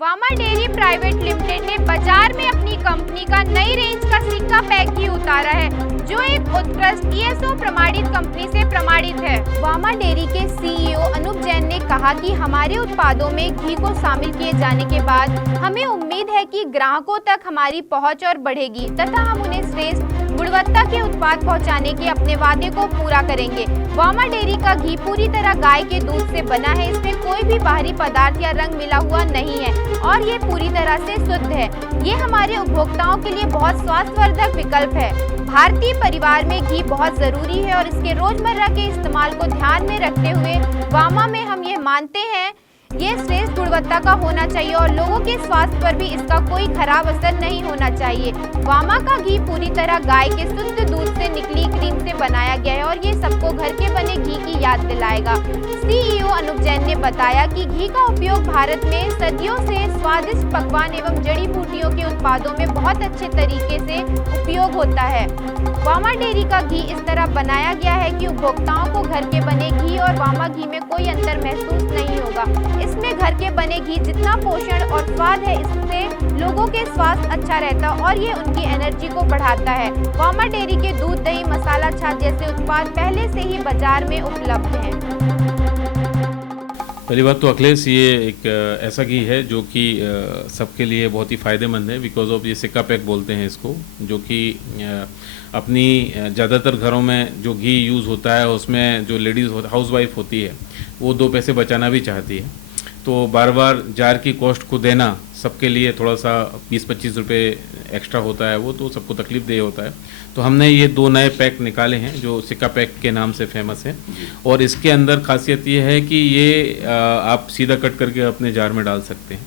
वामा dairy private limited ने बाजार में अपनी कंपनी का नई रेंज का सिक्का पैक घी उतारा है, जो एक उत्कृष्ट ESO प्रमाणित कंपनी से प्रमाणित है। वामा डेयरी के CEO अनूप जैन ने कहा कि हमारे उत्पादों में घी को शामिल किए जाने के बाद हमें उम्मीद है कि ग्राहकों तक हमारी पहुंच और बढ़ेगी तथा हम उन्हें श्रेष्ठ गुणवत्ता के उत्पाद पहुंचाने के अपने वादे को पूरा करेंगे। वामा डेयरी का घी पूरी तरह गाय के दूध से बना है, इसमें कोई भी बाहरी पदार्थ या रंग मिला हुआ नहीं है और ये पूरी तरह से शुद्ध है। ये हमारे उपभोक्ताओं के लिए बहुत स्वास्थ्यवर्धक विकल्प है। भारतीय परिवार में घी बहुत जरूरी है और इसके रोजमर्रा के इस्तेमाल को ध्यान में रखते हुए वामा में हम ये मानते हैं ये श्रेष्ठ गुणवत्ता का होना चाहिए और लोगों के स्वास्थ्य पर भी इसका कोई खराब असर नहीं होना चाहिए। वामा का घी पूरी तरह गाय के शुद्ध दूध से निकली क्रीम से बनाया गया है और ये सबको घर के बने घी की याद दिलाएगा। CEO अनूप जैन ने बताया कि घी का उपयोग भारत में सदियों से स्वादिष्ट पकवान एवं जड़ी बूटियों के उत्पादों में बहुत अच्छे तरीके से उपयोग होता है। वामा डेयरी का घी इस तरह बनाया गया है कि उपभोक्ताओं को घर के बने घी और वामा घी में कोई अंतर महसूस नहीं होगा। इसमें घर के बने घी जितना पोषण और स्वाद है, इससे लोगों के स्वास्थ्य अच्छा रहता है और ये उनकी एनर्जी को बढ़ाता है। वामा डेयरी के दूध, दही, मसाला, छाछ जैसे उत्पाद पहले से ही बाजार में उपलब्ध हैं। पहली बात तो अखिलेश, ये एक ऐसा घी है जो कि सबके लिए बहुत ही फ़ायदेमंद है बिकॉज ऑफ ये सिक्का पैक बोलते हैं इसको, जो कि अपनी ज़्यादातर घरों में जो घी यूज़ होता है उसमें जो लेडीज़ हाउसवाइफ होती है वो 2 पैसे बचाना भी चाहती है, तो बार बार जार की कॉस्ट को देना सबके लिए थोड़ा सा 20-25 रुपये एक्स्ट्रा होता है, वो तो सबको तकलीफ दे होता है। तो हमने ये 2 नए पैक निकाले हैं जो सिक्का पैक के नाम से फेमस है और इसके अंदर खासियत ये है कि ये आप सीधा कट करके अपने जार में डाल सकते हैं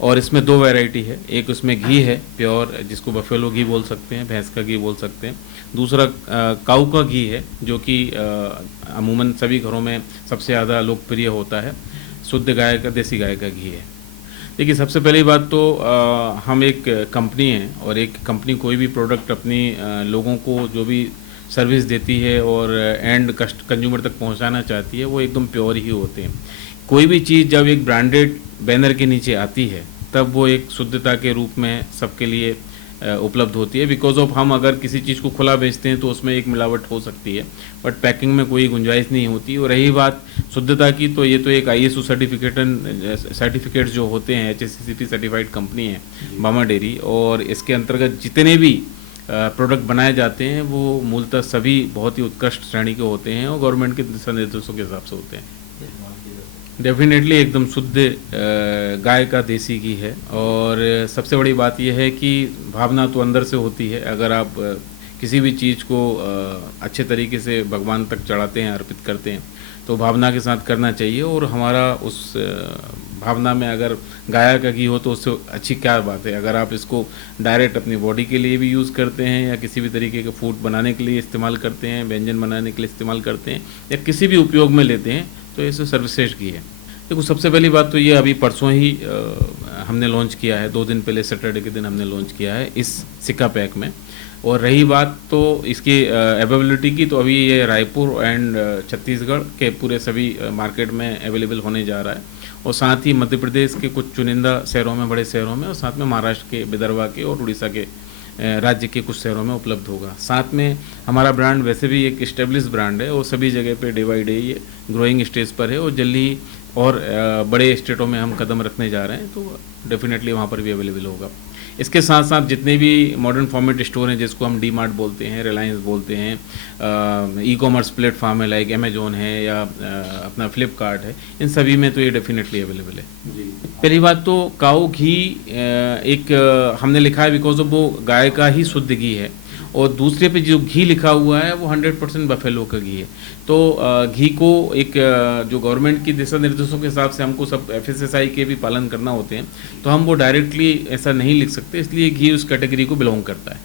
और इसमें 2 वैरायटी है। एक उसमें घी है प्योर, जिसको बफेलो घी बोल सकते हैं, भैंस का घी बोल सकते हैं। दूसरा काऊ का घी है जो कि अमूमन सभी घरों में सबसे ज़्यादा लोकप्रिय होता है, शुद्ध गाय का, देसी गाय का घी है। देखिए, सबसे पहली बात तो हम एक कंपनी हैं और एक कंपनी कोई भी प्रोडक्ट अपनी लोगों को जो भी सर्विस देती है और एंड कंज्यूमर तक पहुंचाना चाहती है वो एकदम प्योर ही होते हैं। कोई भी चीज़ जब एक ब्रांडेड बैनर के नीचे आती है तब वो एक शुद्धता के रूप में सबके लिए उपलब्ध होती है। बिकॉज ऑफ हम अगर किसी चीज़ को खुला बेचते हैं तो उसमें एक मिलावट हो सकती है, बट पैकिंग में कोई गुंजाइश नहीं होती। और रही बात शुद्धता की, तो ये तो एक ISO सर्टिफिकेट जो होते हैं, HACCP सर्टिफाइड कंपनी है वामा डेयरी, और इसके अंतर्गत जितने भी प्रोडक्ट बनाए जाते हैं वो मूलतः सभी बहुत ही उत्कृष्ट श्रेणी के होते हैं और गवर्नमेंट के दिशा निर्देशों के हिसाब से होते हैं। डेफिनेटली एकदम शुद्ध गाय का देसी घी है और सबसे बड़ी बात यह है कि भावना तो अंदर से होती है। अगर आप किसी भी चीज़ को अच्छे तरीके से भगवान तक चढ़ाते हैं, अर्पित करते हैं, तो भावना के साथ करना चाहिए और हमारा उस भावना में अगर गाय का घी हो तो उससे अच्छी क्या बात है। अगर आप इसको डायरेक्ट अपनी बॉडी के लिए भी यूज़ करते हैं या किसी भी तरीके का फूड बनाने के लिए इस्तेमाल करते हैं, व्यंजन बनाने के लिए इस्तेमाल करते हैं या किसी भी उपयोग में लेते हैं, तो ये सर्वश्रेष्ठ घी है। देखो, सबसे पहली बात तो ये अभी परसों ही हमने लॉन्च किया है, 2 दिन पहले सैटरडे के दिन हमने लॉन्च किया है इस सिक्का पैक में। और रही बात तो इसकी अवेलेबिलिटी की, तो अभी ये रायपुर एंड छत्तीसगढ़ के पूरे सभी मार्केट में अवेलेबल होने जा रहा है और साथ ही मध्य प्रदेश के कुछ चुनिंदा शहरों में, बड़े शहरों में, और साथ में महाराष्ट्र के, विदर्भा के और उड़ीसा के राज्य के कुछ शहरों में उपलब्ध होगा। साथ में हमारा ब्रांड वैसे भी एक इस्टेब्लिश ब्रांड है और सभी जगह पे डे बाई डे ये ग्रोइंग स्टेज पर है और जल्दी ही और बड़े स्टेटों में हम कदम रखने जा रहे हैं, तो डेफिनेटली वहाँ पर भी अवेलेबल होगा। इसके साथ साथ जितने भी मॉडर्न फॉर्मेट स्टोर हैं, जिसको हम डी-मार्ट बोलते हैं, रिलायंस बोलते हैं, ई-कॉमर्स प्लेटफॉर्म है लाइक अमेजोन है या अपना फ्लिपकार्ट है, इन सभी में तो ये डेफिनेटली अवेलेबल है। पहली बात तो काऊ घी एक हमने लिखा है बिकॉज ऑफ वो गाय का ही शुद्ध घी है और दूसरे पे जो घी लिखा हुआ है वो 100% बफेलो का घी है। तो घी को एक जो गवर्नमेंट की दिशा निर्देशों के हिसाब से हमको सब FSSAI के भी पालन करना होते हैं, तो हम वो डायरेक्टली ऐसा नहीं लिख सकते, इसलिए घी उस कैटेगरी को बिलोंग करता है।